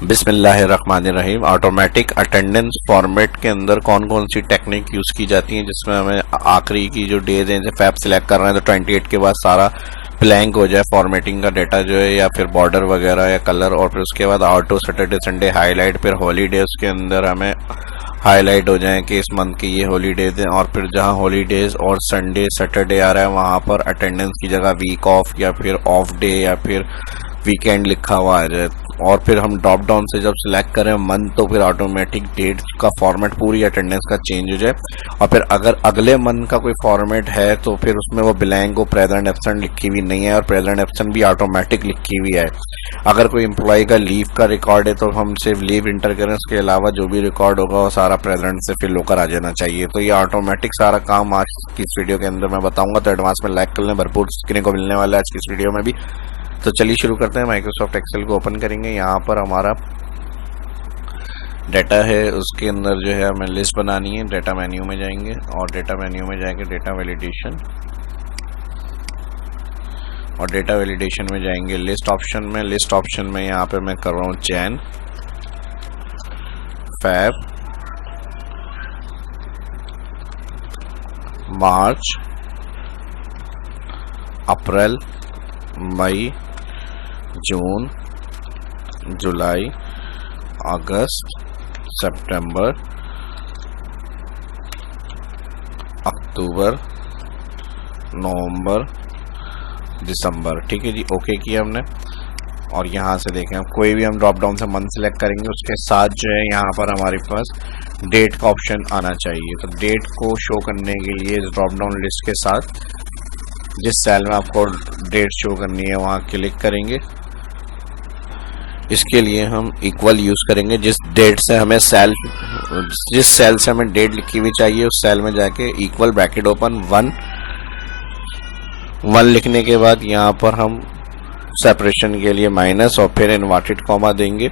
बिस्मिल्लाहिर्रहमानिर्रहीम। Automatic attendance format के अंदर कौन कौन सी टेक्निक यूज़ की जाती है जिसमें हमें आखिरी की जो डेज हैं, जैसे फैब सिलेक्ट कर रहे हैं तो 28 के बाद सारा ब्लैंक हो जाए फॉर्मेटिंग का डेटा जो है, या फिर बॉर्डर वगैरह या कलर, और फिर उसके बाद ऑटो सैटरडे संडे हाईलाइट, फिर हॉलीडेज के अंदर हमें हाईलाइट हो जाए कि इस मंथ की ये हॉलीडेज हैं, और फिर जहाँ हॉलीडेज और संडे सैटरडे आ रहा है वहाँ पर अटेंडेंस की जगह वीक ऑफ या फिर ऑफ डे या फिर वीकेंड लिखा हुआ आ जाए। और फिर हम ड्रॉप डाउन से जब सिलेक्ट करें मंथ तो फिर ऑटोमेटिक डेट का फॉर्मेट पूरी अटेंडेंस का चेंज हो जाए। और फिर अगर अगले मंथ का कोई फॉर्मेट है तो फिर उसमें वो ब्लैंक को प्रेजेंट एब्सेंट लिखी हुई नहीं है और प्रेजेंट एब्सेंट भी ऑटोमेटिक लिखी हुई है। अगर कोई एम्प्लॉय का लीव का रिकॉर्ड है तो हम सिर्फ लीव इंटर करें, उसके अलावा जो भी रिकॉर्ड होगा वो सारा प्रेजेंट से फिल होकर आ जाना चाहिए। तो ये ऑटोमेटिक सारा काम आज की इस वीडियो के अंदर मैं बताऊंगा, तो एडवांस में लाइक कर लें, भरपूर सीखने को मिलने वाला है आज की इस वीडियो में भी। तो चलिए शुरू करते हैं। माइक्रोसॉफ्ट एक्सेल को ओपन करेंगे। यहाँ पर हमारा डाटा है, उसके अंदर जो है हमें लिस्ट बनानी है। डाटा मेन्यू में जाएंगे और डाटा मेन्यू में जाएंगे डाटा वैलिडेशन, और डाटा वैलिडेशन में जाएंगे लिस्ट ऑप्शन में। लिस्ट ऑप्शन में यहाँ पे मैं कर रहा हूँ जैन, फैब, मार्च, अप्रैल, मई, जून, जुलाई, अगस्त, सितंबर, अक्टूबर, नवंबर, दिसंबर। ठीक है जी, ओके किया हमने। और यहाँ से देखें, हम कोई भी हम ड्रॉप डाउन से मंथ सेलेक्ट करेंगे, उसके साथ जो है यहाँ पर हमारे पास डेट का ऑप्शन आना चाहिए। तो डेट को शो करने के लिए इस ड्रॉप डाउन लिस्ट के साथ जिस सेल में आपको डेट शो करनी है वहाँ क्लिक करेंगे। इसके लिए हम इक्वल यूज करेंगे। जिस सेल से हमें डेट लिखी हुई चाहिए उस सेल में जाके इक्वल ब्रैकेट ओपन 1 लिखने के बाद यहाँ पर हम सेपरेशन के लिए माइनस और फिर इनवर्टेड कॉमा देंगे,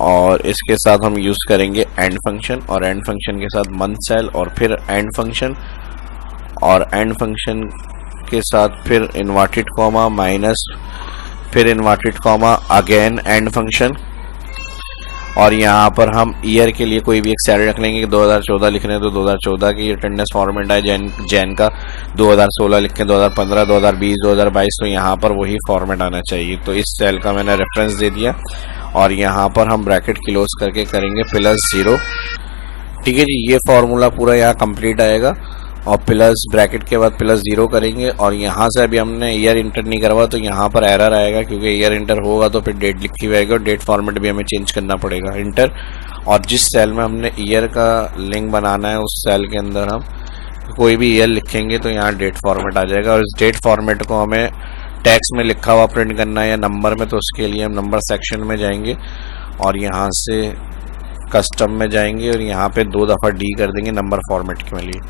और इसके साथ हम यूज करेंगे एंड फंक्शन, और एंड फंक्शन के साथ मंथ सेल और फिर एंड फंक्शन, और एंड फंक्शन के साथ फिर इनवर्टेड कॉमा माइनस, फिर inverted comma again and function. और यहाँ पर हम ईयर के लिए कोई भी एक सैलरी रख लेंगे कि 2014 लिख रहे हैं तो 2014 की अटेंडेंस फॉर्मेट है। जैन का 2016 लिख के 2015, 2020, 2022, तो यहाँ पर वही फॉर्मेट आना चाहिए। तो इस सेल का मैंने रेफरेंस दे दिया और यहाँ पर हम ब्रैकेट क्लोज करके करेंगे +0। ठीक है जी, ये फॉर्मूला पूरा यहाँ कंप्लीट आएगा और प्लस ब्रैकेट के बाद +0 करेंगे। और यहाँ से अभी हमने ईयर इंटर नहीं करवा तो यहाँ पर एरर आएगा, क्योंकि ईयर इंटर होगा तो फिर डेट लिखी हुई आएगी और डेट फॉर्मेट भी हमें चेंज करना पड़ेगा इंटर। और जिस सेल में हमने ईयर का लिंक बनाना है उस सेल के अंदर हम कोई भी ईयर लिखेंगे तो यहाँ डेट फॉर्मेट आ जाएगा। और इस डेट फॉर्मेट को हमें टेक्स्ट में लिखा हुआ प्रिंट करना है या नंबर में, तो उसके लिए हम नंबर सेक्शन में जाएंगे और यहाँ से कस्टम में जाएंगे और यहाँ पे 2 दफ़ा D कर देंगे नंबर फॉर्मेट के लिए।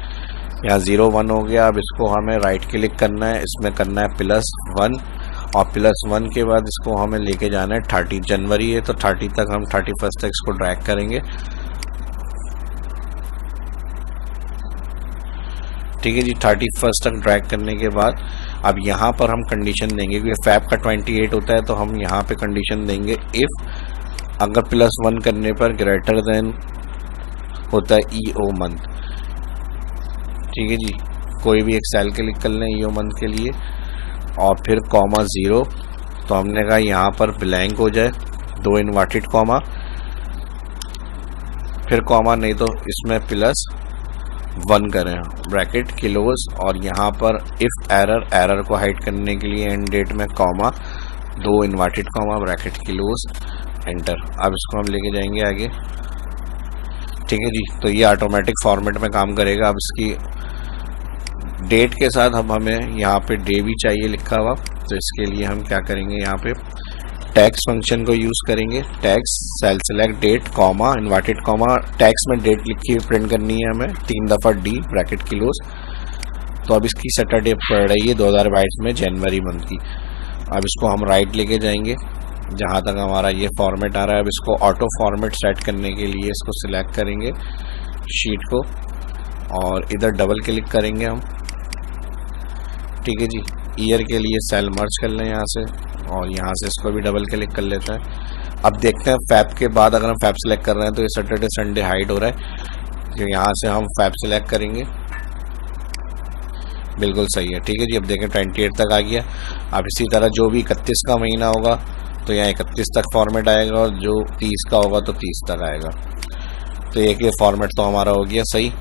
यहाँ 01 हो गया। अब इसको हमें राइट क्लिक करना है, इसमें करना है +1, और +1 के बाद इसको हमें लेके जाना है 30 जनवरी है तो 30 तक, हम 31 तक इसको ड्रैग करेंगे। ठीक है जी, 31 तक ड्रैग करने के बाद अब यहाँ पर हम कंडीशन देंगे, क्योंकि फैब का 28 होता है तो हम यहाँ पे कंडीशन देंगे इफ़ अगर +1 करने पर ग्रेटर देन होता है EO मंथ। ठीक है जी, कोई भी एक सेल क्लिक कर लें EO मंथ के लिए और फिर ,0, तो हमने कहा यहाँ पर ब्लैंक हो जाए, 2 इनवर्टेड कॉमा, फिर कॉमा नहीं तो इसमें +1 करें, ब्रैकेट क्लोज। और यहाँ पर इफ़ एरर को हाइड करने के लिए एंड डेट में comma, 2 inverted comma, bracket close, enter. अब इसको हम लेके जाएंगे आगे। ठीक है जी, तो ये ऑटोमेटिक फॉर्मेट में काम करेगा। अब इसकी डेट के साथ अब हमें यहाँ पे डे भी चाहिए लिखा हुआ, तो इसके लिए हम क्या करेंगे, यहाँ पे टैक्स फंक्शन को यूज़ करेंगे। Text cell select date comma inverted comma, text में डेट लिखी हुई प्रिंट करनी है हमें, 3 दफ़ा D, ब्रैकेट क्लोज। तो अब इसकी सैटरडे पड़ रही है 2022 में जनवरी मंथ की। अब इसको हम राइट लेके जाएंगे जहाँ तक हमारा ये फॉर्मेट आ रहा है। अब इसको ऑटो फॉर्मेट सेट करने के लिए इसको सिलेक्ट करेंगे शीट को और इधर डबल क्लिक करेंगे हम। ठीक है जी, ईयर के लिए सेल मर्ज कर लें यहाँ से और यहाँ से इसको भी डबल क्लिक कर लेते हैं। अब देखते हैं फैब के बाद अगर हम फैब सेलेक्ट कर रहे हैं तो ये सैटरडे संडे हाइड हो रहा है, तो यहाँ से हम फैब सेलेक्ट करेंगे, बिल्कुल सही है। ठीक है जी, अब देखें 28 तक आ गया। अब इसी तरह जो भी 31 का महीना होगा तो यहाँ 31 तक फॉर्मेट आएगा, और जो 30 का होगा तो 30 तक आएगा। तो एक ये फॉर्मेट तो हमारा हो गया सही।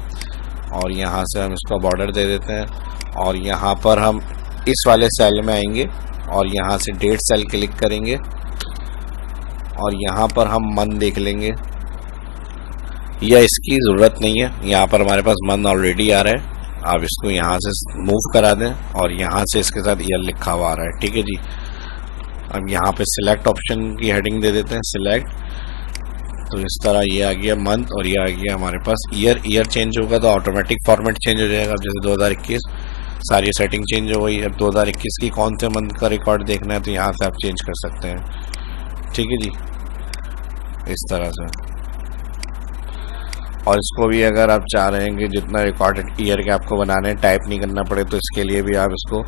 और यहाँ से हम इसका बॉर्डर दे देते हैं, और यहाँ पर हम इस वाले सेल में आएंगे और यहाँ से डेट सेल क्लिक करेंगे, और यहाँ पर हम मंथ देख लेंगे, या इसकी ज़रूरत नहीं है, यहाँ पर हमारे पास मंथ ऑलरेडी आ रहा है। आप इसको यहाँ से मूव करा दें और यहाँ से इसके साथ ईयर लिखा हुआ आ रहा है। ठीक है जी, अब यहाँ पे सिलेक्ट ऑप्शन की हेडिंग दे देते हैं, सिलेक्ट। तो इस तरह ये आ गया मंथ, और ये आ गया हमारे पास ईयर। ईयर चेंज होगा तो ऑटोमेटिक फॉर्मेट चेंज हो जाएगा। अब जैसे 2021 सारी सेटिंग चेंज हो गई। अब 2021 की कौन से मंथ का रिकॉर्ड देखना है तो यहाँ से आप चेंज कर सकते हैं। ठीक है जी, इस तरह से। और इसको भी अगर आप चाह रहे हैं कि जितना रिकॉर्डेड ईयर के आपको बनाने हैं टाइप नहीं करना पड़े, तो इसके लिए भी आप इसको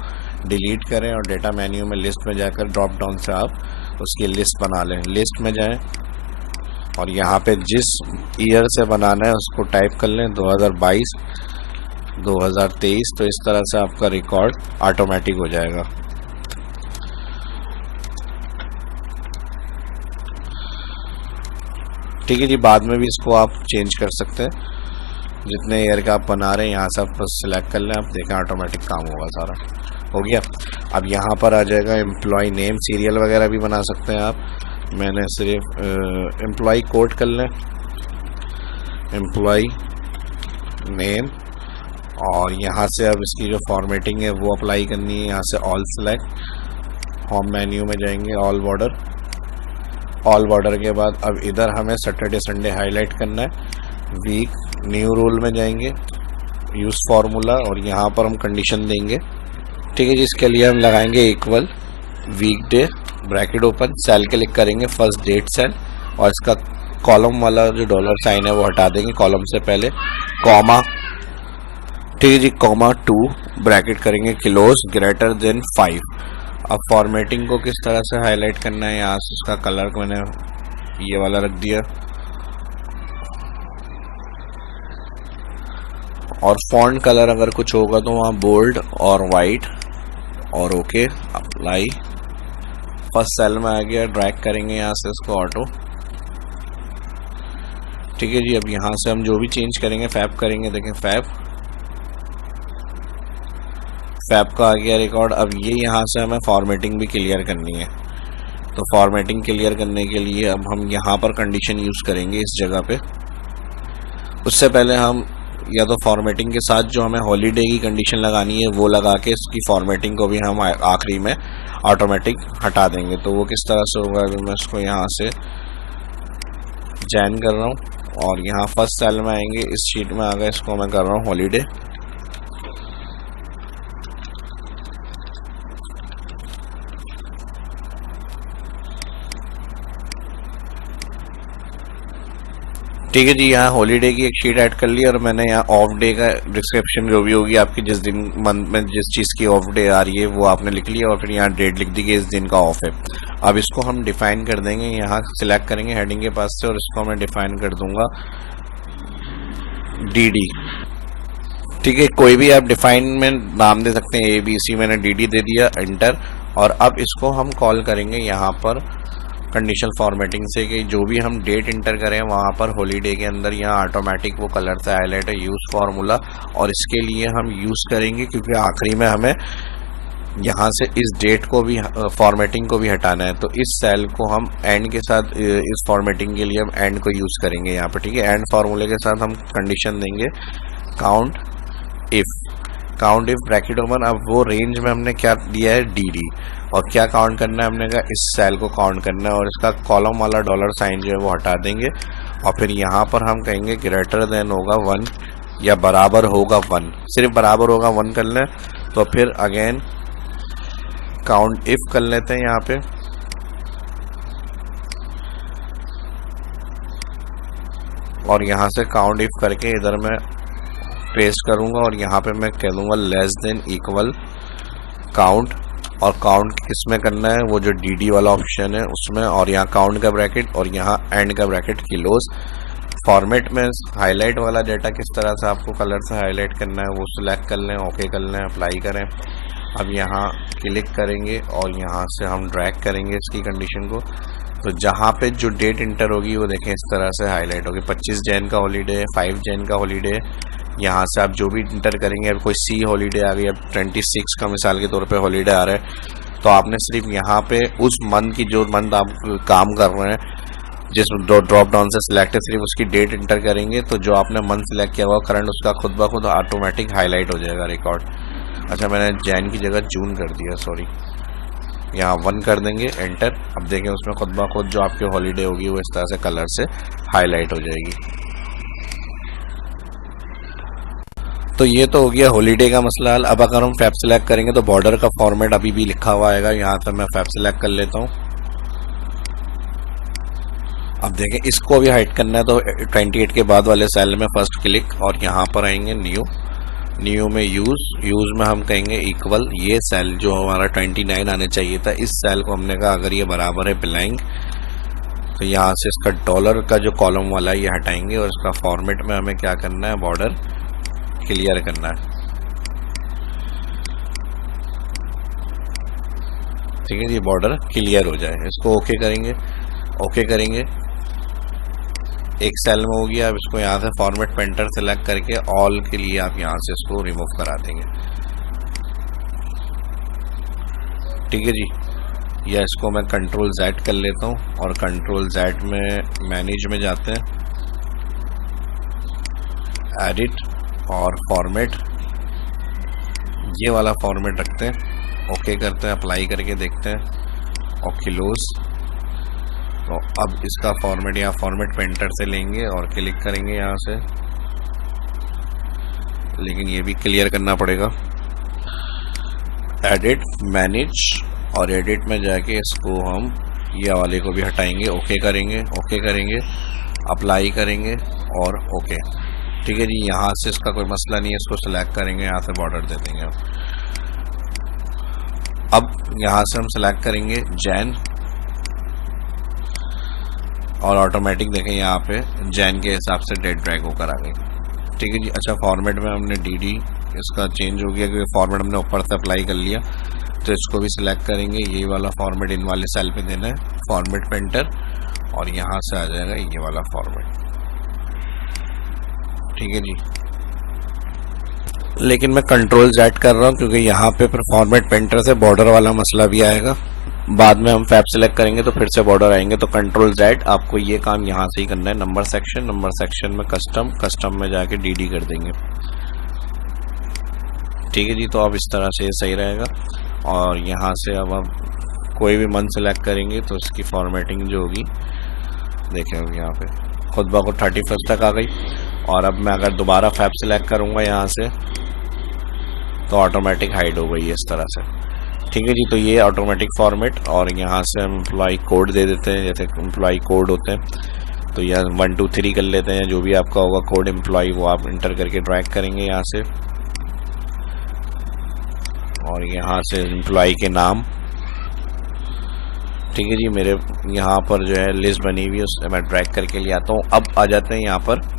डिलीट करें और डेटा मेन्यू में लिस्ट में जाकर ड्रॉप डाउन से आप उसकी लिस्ट बना लें। लिस्ट में जाएं और यहाँ पे जिस ईयर से बनाना है उसको टाइप कर लें, 2022 2023। तो इस तरह से आपका रिकॉर्ड ऑटोमेटिक हो जाएगा। ठीक है जी, बाद में भी इसको आप चेंज कर सकते हैं। जितने ईयर का आप बना रहे हैं यहाँ से आप बस सिलेक्ट कर लें, आप देखें ऑटोमेटिक काम होगा, सारा हो गया। अब यहाँ पर आ जाएगा एम्प्लॉय नेम, सीरियल वगैरह भी बना सकते हैं आप। मैंने सिर्फ एम्प्लॉय कोड कर लें, एम्प्लॉय नेम, और यहाँ से अब इसकी जो फॉर्मेटिंग है वो अप्लाई करनी है। यहाँ से ऑल सेलेक्ट, होम मेन्यू में जाएंगे, ऑल बॉर्डर। ऑल बॉर्डर के बाद अब इधर हमें सैटरडे संडे हाईलाइट करना है। वीक, न्यू रूल में जाएंगे, यूज़ फार्मूला, और यहाँ पर हम कंडीशन देंगे। ठीक है जी, इसके लिए हम लगाएंगे इक्वल वीकडे, ब्रैकेट ओपन, सेल क्लिक करेंगे, फर्स्ट डेट सेल, और इसका कॉलम वाला जो डॉलर साइन है वो हटा देंगे कॉलम से पहले, कॉमा। ठीक है जी, कॉमा 2 ब्रैकेट करेंगे, क्लोज, ग्रेटर देन 5। अब फॉर्मेटिंग को किस तरह से हाईलाइट करना है, यहाँ से उसका कलर को मैंने ये वाला रख दिया, और फॉन्ट कलर अगर कुछ होगा तो वहाँ बोल्ड और वाइट, और ओके, अप्लाई। फर्स्ट सेल में आ गया, ड्रैग करेंगे यहाँ से इसको ऑटो। ठीक है जी, अब यहाँ से हम जो भी चेंज करेंगे फैब करेंगे, देखें फैब का आ गया रिकॉर्ड। अब ये यहाँ से हमें फॉर्मेटिंग भी क्लियर करनी है, तो फॉर्मेटिंग क्लियर करने के लिए अब हम यहाँ पर कंडीशन यूज़ करेंगे इस जगह पे। उससे पहले हम या तो फॉर्मेटिंग के साथ जो हमें हॉलीडे की कंडीशन लगानी है वो लगा के इसकी फॉर्मेटिंग को भी हम आखिरी में ऑटोमेटिक हटा देंगे। तो वो किस तरह से होगा, अभी मैं इसको यहाँ से जैन कर रहा हूँ, और यहाँ फर्स्ट सेल में आएंगे, इस शीट में आ गया, इसको मैं कर रहा हूँ हॉलीडे। ठीक है जी, यहाँ हॉलीडे की एक शीट ऐड कर ली, और मैंने यहाँ ऑफ डे का डिस्क्रिप्शन जो भी होगी आपकी, जिस दिन मंथ में जिस चीज़ की ऑफ डे आ रही है वो आपने लिख लिया, और फिर यहाँ डेट लिख दी कि इस दिन का ऑफ है। अब इसको हम डिफाइन कर देंगे, यहाँ सिलेक्ट करेंगे हेडिंग के पास से, और इसको मैं डिफाइन कर दूंगा DD। ठीक है, कोई भी आप डिफाइन में नाम दे सकते हैं, ABC, मैंने DD दे दिया, एंटर। और अब इसको हम कॉल करेंगे यहाँ पर कंडीशनल फॉर्मेटिंग से, कि जो भी हम डेट इंटर करें वहाँ पर हॉलीडे के अंदर यहाँ ऑटोमेटिक वो कलर से हाईलाइट है, यूज़ फार्मूला। और इसके लिए हम यूज़ करेंगे क्योंकि आखिरी में हमें यहाँ से इस डेट को भी फॉर्मेटिंग को भी हटाना है, तो इस सेल को हम एंड के साथ, इस फॉर्मेटिंग के लिए हम एंड को यूज़ करेंगे यहाँ पर। ठीक है, एंड फार्मूले के साथ हम कंडीशन देंगे काउंट इफ ब्रैकेट ओपन। अब वो रेंज में हमने क्या दिया है, DD, और क्या काउंट करना है, हमने कहा इस सेल को काउंट करना है, और इसका कॉलम वाला डॉलर साइन जो है वो हटा देंगे। और फिर यहाँ पर हम कहेंगे ग्रेटर देन होगा 1 या बराबर होगा 1, सिर्फ बराबर होगा 1 कर लें। तो फिर अगेन काउंट इफ कर लेते हैं यहाँ पे, और यहाँ से काउंट इफ करके इधर मैं पेस्ट करूँगा, और यहाँ पे मैं कह दूँगा लेस देन इक्वल काउंट और काउंट किस में करना है, वो जो डी वाला ऑप्शन है उसमें, और यहाँ काउंट का ब्रैकेट और यहाँ एंड का ब्रैकेट किलोस। फॉर्मेट में हाईलाइट वाला डेटा किस तरह से आपको कलर से हाईलाइट करना है वो सिलेक्ट कर लें, ओके कर लें, अप्लाई करें। अब यहाँ क्लिक करेंगे और यहाँ से हम ड्रैग करेंगे इसकी कंडीशन को, तो जहाँ पे जो डेट इंटर होगी वो देखें इस तरह से हाईलाइट होगी। 25 जैन का हॉलीडे है, 5 जैन का हॉलीडे है। यहाँ से आप जो भी इंटर करेंगे, अब कोई सी हॉलीडे आ गई, अब 26 का मिसाल के तौर पे हॉलीडे आ रहा है, तो आपने सिर्फ यहाँ पे उस मंथ की, जो मंथ आप काम कर रहे हैं, जिस ड्रॉप डाउन से सिलेक्ट है, सिर्फ उसकी डेट इंटर करेंगे तो जो आपने मंथ सिलेक्ट किया हुआ करंट, उसका खुद ब खुद ऑटोमेटिक हाईलाइट हो जाएगा रिकॉर्ड। अच्छा, मैंने जैन की जगह जून कर दिया, सॉरी। यहाँ 1 कर देंगे, एंटर। अब देखें उसमें खुद ब खुद जो आपकी हॉलीडे होगी वो इस तरह से कलर से हाईलाइट हो जाएगी। तो ये तो हो गया हॉलीडे का मसला हल। अब अगर हम फैब सेलेक्ट करेंगे तो बॉर्डर का फॉर्मेट अभी भी लिखा हुआ आएगा। यहाँ से मैं फैब सेलेक्ट कर लेता हूँ। अब देखें इसको भी हाइड करना है तो 28 के बाद वाले सेल में फर्स्ट क्लिक और यहाँ पर आएंगे न्यू में यूज में हम कहेंगे इक्वल। ये सेल जो हमारा 29 आने चाहिए था, इस सेल को हमने कहा अगर ये बराबर है ब्लैंक, तो यहाँ से इसका डॉलर का जो कॉलम वाला है ये हटाएंगे और इसका फॉर्मेट में हमें क्या करना है, बॉर्डर क्लियर करना है। ठीक है जी, बॉर्डर क्लियर हो जाए, इसको ओके करेंगे। एक सेल में हो गया। अब इसको यहाँ से फॉर्मेट पेंटर सेलेक्ट करके ऑल के लिए आप यहाँ से इसको रिमूव करा देंगे। ठीक है जी, या इसको मैं कंट्रोल Z कर लेता हूँ और कंट्रोल Z में मैनेज में जाते हैं, एडिट और फॉर्मेट, ये वाला फॉर्मेट रखते हैं, ओके करते हैं, अप्लाई करके देखते हैं और क्लोज। तो अब इसका फॉर्मेट यहाँ फॉर्मेट पेंटर से लेंगे और क्लिक करेंगे यहाँ से, लेकिन ये भी क्लियर करना पड़ेगा। एडिट, मैनेज और एडिट में जाके इसको हम ये वाले को भी हटाएंगे, ओके करेंगे, अप्लाई करेंगे और ओके। ठीक है जी, यहाँ से इसका कोई मसला नहीं है, इसको सिलेक्ट करेंगे, यहाँ से बॉर्डर दे देंगे। अब यहाँ से हम सिलेक्ट करेंगे जैन और ऑटोमेटिक देखें यहाँ पे जैन के हिसाब से डेट ड्रैग होकर आ गई। ठीक है जी। अच्छा, फॉर्मेट में हमने डी इसका चेंज हो गया क्योंकि फॉर्मेट हमने ऊपर से अप्लाई कर लिया, तो इसको भी सिलेक्ट करेंगे, यही वाला फॉर्मेट इन वाले सेल पे देना है, फॉर्मेट पेंटर, और यहाँ से आ जाएगा ये वाला फॉर्मेट। ठीक है जी, लेकिन मैं कंट्रोल Z कर रहा हूँ क्योंकि यहाँ पे फिर फॉर्मेट पेंटर से बॉर्डर वाला मसला भी आएगा। बाद में हम फैब सेलेक्ट करेंगे तो फिर से बॉर्डर आएंगे, तो कंट्रोल Z। आपको ये काम यहाँ से ही करना है। नंबर सेक्शन में कस्टम में जाके डी कर देंगे। ठीक है जी, तो अब इस तरह से सही रहेगा। और यहाँ से अब हम कोई भी मंथ सेलेक्ट करेंगे तो इसकी फॉर्मेटिंग जो होगी देखें, यहाँ पे खुद ब खुद 31 तक आ गई। और अब मैं अगर दोबारा फैब सेलेक्ट करूँगा यहाँ से तो ऑटोमेटिक हाइड हो गई है इस तरह से। ठीक है जी, तो ये ऑटोमेटिक फॉर्मेट। और यहाँ से हम एम्प्लॉई कोड दे देते हैं, जैसे एम्प्लॉई कोड होते हैं तो यह 1 2 3 कर लेते हैं, जो भी आपका होगा कोड एम्प्लॉई वो आप इंटर करके ड्रैग करेंगे यहाँ से, और यहाँ से एम्प्लॉई के नाम। ठीक है जी, मेरे यहाँ पर जो है लिस्ट बनी हुई है, उससे मैं ड्रैग करके ले आता हूँ। अब आ जाते हैं यहाँ पर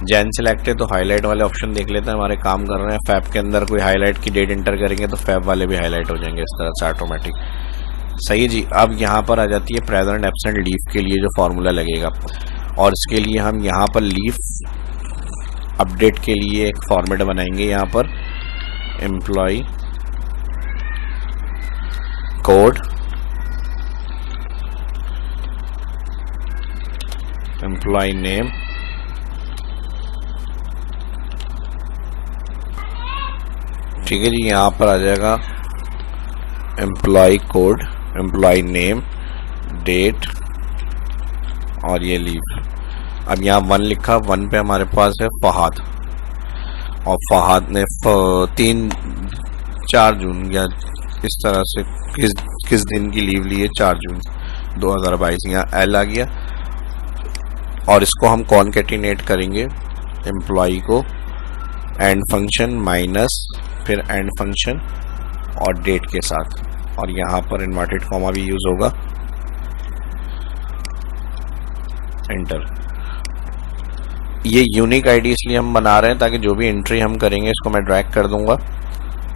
जैन सिलेक्ट है तो हाईलाइट वाले ऑप्शन देख लेते हैं, हमारे काम कर रहे हैं। फैब के अंदर कोई हाईलाइट की डेट इंटर करेंगे तो फैब वाले भी हाईलाइट हो जाएंगे इस तरह से ऑटोमेटिक। सही है जी। अब यहाँ पर आ जाती है प्रेजेंट एब्सेंट लीव के लिए जो फार्मूला लगेगा, और इसके लिए हम यहाँ पर लीव अपडेट के लिए एक फॉर्मेट बनाएंगे। यहाँ पर एम्प्लॉई कोड, एम्प्लॉई नेम, ठीक है जी। यहाँ पर आ जाएगा employee code, employee name, date और ये लीव। अब यहाँ 1 लिखा, 1 पे हमारे पास है फहाद, और फहाद ने 4 जून या इस तरह से किस दिन की लीव ली है, 4 जून 2022। यहाँ एल आ गया, और इसको हम कॉन्केटिनेट करेंगे एम्प्लॉई को, एंड फंक्शन माइनस फिर एंड फंक्शन और डेट के साथ। और यहाँ पर इन्वर्टेड कॉमा भी यूज होगा, एंटर। ये यूनिक आईडी इसलिए हम बना रहे हैं ताकि जो भी एंट्री हम करेंगे इसको मैं ड्रैग कर दूंगा,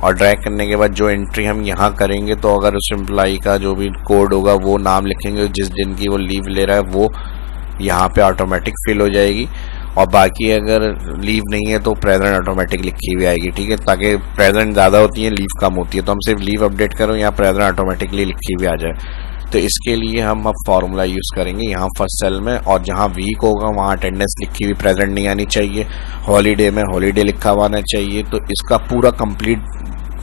और ड्रैग करने के बाद जो एंट्री हम यहाँ करेंगे तो अगर उस एम्प्लॉई का जो भी कोड होगा वो नाम लिखेंगे, जिस दिन की वो लीव ले रहा है वो यहाँ पे ऑटोमेटिक फिल हो जाएगी, और बाकी अगर लीव नहीं है तो प्रेजेंट ऑटोमेटिक लिखी हुई आएगी, ठीक है। ताकि प्रेजेंट ज़्यादा होती है, लीव कम होती है, तो हम सिर्फ लीव अपडेट करो, यहाँ प्रेजेंट ऑटोमेटिकली लिखी हुई आ जाए। तो इसके लिए हम अब फॉर्मूला यूज़ करेंगे यहाँ फर्स्ट सेल में, और जहाँ वीक होगा वहाँ अटेंडेंस लिखी हुई प्रेजेंट नहीं आनी चाहिए, हॉलीडे में हॉलीडे लिखा हुआ आना चाहिए। तो इसका पूरा कंप्लीट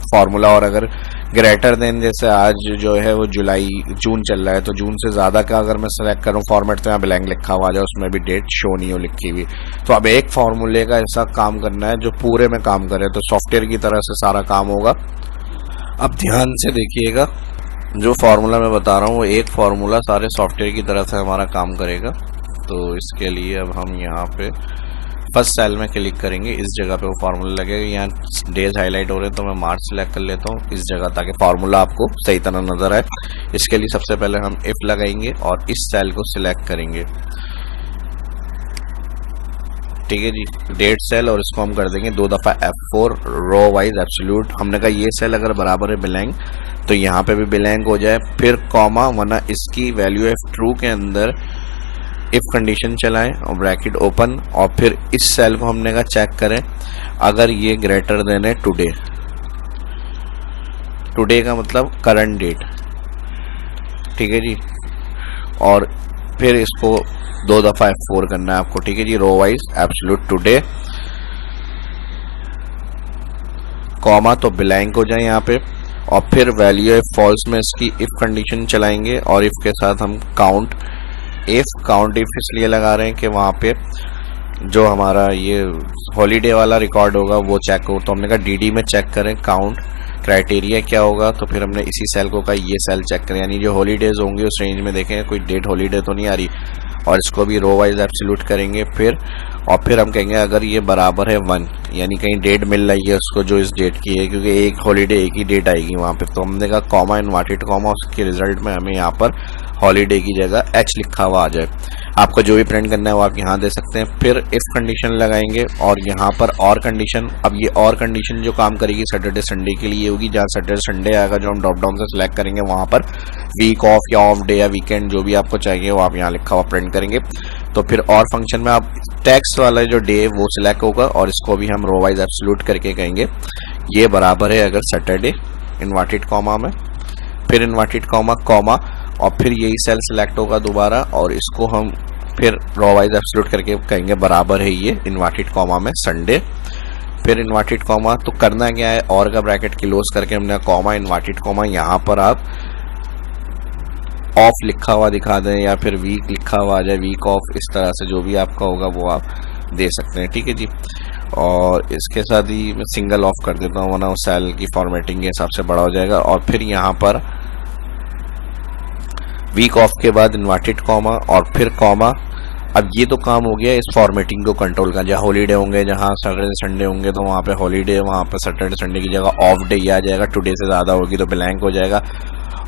फार्मूला, और अगर ग्रेटर देन जैसे आज जो है वो जून चल रहा है, तो जून से ज़्यादा का अगर मैं सेलेक्ट करूँ फॉर्मेट तो यहाँ ब्लैंक लिखा हुआ आ जाए, उसमें भी डेट शो नहीं हो लिखी हुई। तो अब एक फार्मूले का ऐसा काम करना है जो पूरे में काम करे, तो सॉफ्टवेयर की तरह से सारा काम होगा। अब ध्यान से देखिएगा, जो फार्मूला मैं बता रहा हूँ वो एक फार्मूला सारे सॉफ्टवेयर की तरह से हमारा काम करेगा। तो इसके लिए अब हम यहाँ पे फर्स्ट सेल में क्लिक करेंगे, इस जगह पे वो फार्मूला लगेगा। यहाँ डेज हाईलाइट हो रहे हैं तो मैं मार्च सेलेक्ट कर लेता हूँ इस जगह, ताकि फार्मूला आपको सही तरह नजर आए। इसके लिए सबसे पहले हम इफ लगाएंगे और इस सेल को सिलेक्ट करेंगे, ठीक है जी, डेट सेल, और इसको हम कर देंगे 2 दफ़ा F4 रो वाइज एब्सोल्यूट। हमने कहा ये सेल अगर बराबर है ब्लैंक तो यहाँ पे भी ब्लैंक हो जाए, फिर कॉमा, वरना इसकी वैल्यू है ट्रू के अंदर इफ कंडीशन चलाएं और ब्रैकेट ओपन, और फिर इस सेल को हमने कहा चेक करें अगर ये ग्रेटर देन है टुडे। टुडे का मतलब करंट डेट, ठीक है जी, और फिर इसको 2 दफ़ा F4 करना है आपको, ठीक है जी, row wise absolute today, comma तो ब्लैंक हो जाए यहाँ पे, और फिर वैल्यू है फॉल्स में इसकी इफ कंडीशन चलाएंगे, और इफ के साथ हम काउंट इफ इसलिए लगा रहे हैं कि वहाँ पे जो हमारा ये हॉलीडे वाला रिकॉर्ड होगा वो चेक हो। तो हमने कहा डीडी में चेक करें काउंट, क्राइटेरिया क्या होगा, तो फिर हमने इसी सेल को कहा ये सेल चेक करें, यानी जो हॉलीडेज होंगे उस रेंज में देखें कोई डेट हॉलीडे तो नहीं आ रही, और इसको भी रो वाइज एब्सोल्यूट करेंगे फिर, और फिर हम कहेंगे अगर ये बराबर है 1, यानी कहीं डेट मिल रही है उसको जो इस डेट की है, क्योंकि एक हॉलीडे एक ही डेट आएगी वहाँ पे। तो हमने कहा कॉमा इन्वर्टेड कॉमा, उसके रिजल्ट में हमें यहाँ पर हॉलीडे की जगह H लिखा हुआ आ जाए। आपको जो भी प्रिंट करना है वो आप यहाँ दे सकते हैं। फिर इफ कंडीशन लगाएंगे और यहाँ पर और कंडीशन, अब ये और कंडीशन जो काम करेगी सैटरडे संडे के लिए होगी, जहाँ सैटरडे संडे आएगा जो हम ड्रॉप डाउन से सिलेक्ट करेंगे वहाँ पर वीक ऑफ या ऑफ डे या वीकेंड जो भी आपको चाहिए वो आप यहाँ लिखा हुआ प्रिंट करेंगे। तो फिर और फंक्शन में आप टैक्स वाला जो डे वो सिलेक्ट होगा, और इसको भी हम रो वाइज एब्सोल्यूट करके कहेंगे ये बराबर है अगर सैटरडे इन्वर्टेड कॉमा में, फिर इन्वर्टेड कॉमा कॉमा, और फिर यही सेल सिलेक्ट होगा दोबारा, और इसको हम फिर रो वाइज एब्सोल्यूट करके कहेंगे बराबर है ये इन्वर्टेड कॉमा में संडे, फिर इन्वर्टेड कॉमा। तो करना क्या है, और का ब्रैकेट क्लोज करके हमने कॉमा इन्वर्टेड कॉमा, यहाँ पर आप ऑफ लिखा हुआ दिखा दें या फिर वीक लिखा हुआ आ जाए, वीक ऑफ, इस तरह से जो भी आपका होगा वो आप दे सकते हैं, ठीक है जी। और इसके साथ ही मैं सिंगल ऑफ कर देता हूँ, वरना सेल की फॉर्मेटिंग के हिसाब से बड़ा हो जाएगा। और फिर यहाँ पर वीक ऑफ के बाद इन्वर्टेड कॉमा और फिर कॉमा। अब ये तो काम हो गया इस फॉर्मेटिंग को कंट्रोल का, जहाँ हॉलीडे होंगे, जहाँ सैटरडे संडे होंगे तो वहाँ पे हॉलीडे, वहाँ पे सैटरडे संडे की जगह ऑफ डे आ जाएगा, टुडे से ज़्यादा होगी तो ब्लैंक हो जाएगा,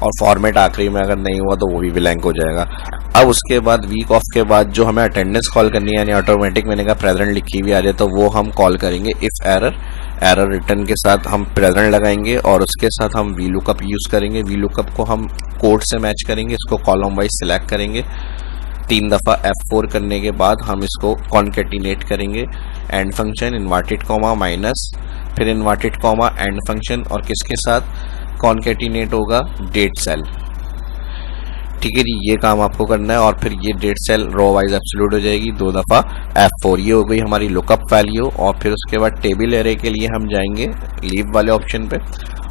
और फॉर्मेट आखिरी में अगर नहीं हुआ तो वो भी ब्लैंक हो जाएगा। अब उसके बाद वीक ऑफ के बाद जो हमें अटेंडेंस कॉल करनी है, यानी ऑटोमेटिक मैंने कहा प्रेजेंट लिखी हुई आ जाए, तो वो हम कॉल करेंगे इफ एरर रिटर्न के साथ हम प्रेजेंट लगाएंगे, और उसके साथ हम वी लुकअप यूज़ करेंगे। वी लुकअप को हम कोड से मैच करेंगे, इसको कॉलम वाइज सिलेक्ट करेंगे, 3 दफ़ा F4 करने के बाद हम इसको कॉन्केटिनेट करेंगे, and function inverted comma minus, फिर इन्वर्टेड कॉमा एंड फंक्शन, और किसके साथ कॉन्केटिनेट होगा डेट सेल, ठीक है जी। ये काम आपको करना है, और फिर ये date cell row wise absolute हो जाएगी, 2 दफ़ा F4। ये हो गई हमारी लुकअप वैल्यू। और फिर उसके बाद टेबल एरे के लिए हम जाएंगे लीव वाले ऑप्शन पे,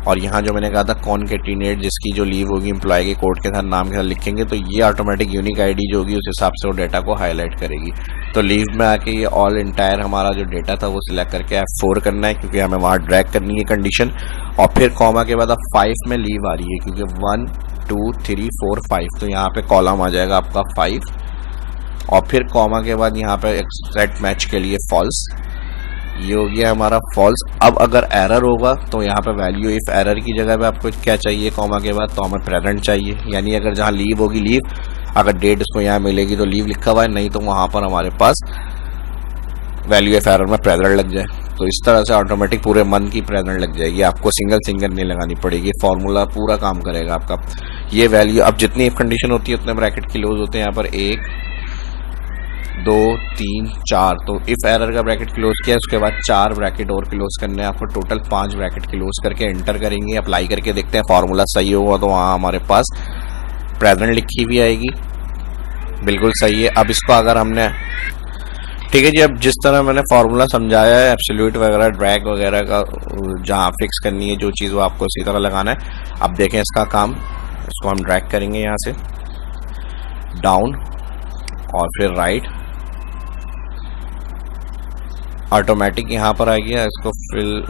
और यहाँ जो मैंने कहा था कॉन्केटिनेट, जिसकी जो लीव होगी एम्प्लॉय के कोड के साथ नाम के साथ लिखेंगे, तो ये ऑटोमेटिक यूनिक आईडी जो होगी उस हिसाब से वो डाटा को हाईलाइट करेगी। तो लीव में आके ये ऑल इंटायर हमारा जो डेटा था वो सिलेक्ट करके F4 करना है, क्योंकि हमें वहाँ ड्रैग करनी है कंडीशन। और फिर कॉमा के बाद अब 5 में लीव आ रही है, क्योंकि 1 2 3 4 5, तो यहाँ पे कॉलम आ जाएगा आपका 5, और फिर कॉमा के बाद यहाँ पे सेट मैच के लिए फॉल्स, ये हो गया हमारा फॉल्स। अब अगर एरर होगा तो यहाँ पे वैल्यू इफ एरर की जगह पे आपको क्या चाहिए कॉमा के बाद, तो हमें प्रेजेंट चाहिए। यानी अगर जहाँ लीव होगी लीव, अगर डेट इसको यहाँ मिलेगी तो लीव लिखा हुआ है, नहीं तो वहाँ पर हमारे पास वैल्यू इफ एरर में प्रेजेंट लग जाए। तो इस तरह से ऑटोमेटिक पूरे मंथ की प्रेजेंट लग जाएगी, आपको सिंगल नहीं लगानी पड़ेगी, फॉर्मूला पूरा काम करेगा आपका। ये वैल्यू अब जितनी इफ कंडीशन होती है उतने ब्रैकेट क्लोज होते हैं। यहाँ पर 1 2 3 4, तो इफ एरर का ब्रैकेट क्लोज किया, उसके बाद 4 ब्रैकेट और क्लोज करने हैं आपको, टोटल 5 ब्रैकेट क्लोज करके एंटर करेंगे। अप्लाई करके देखते हैं फार्मूला सही होगा तो वहाँ हमारे पास प्रेजेंट लिखी भी आएगी, बिल्कुल सही है। अब इसको अगर हमने, ठीक है जी, अब जिस तरह मैंने फार्मूला समझाया है एब्सोल्यूट वगैरह ड्रैग वगैरह का जहाँ फिक्स करनी है जो चीज़ वो आपको उसी तरह लगाना है। अब देखें इसका काम, इसको हम ड्रैग करेंगे यहाँ से डाउन और फिर राइट, ऑटोमेटिक यहाँ पर आ गया। इसको फिल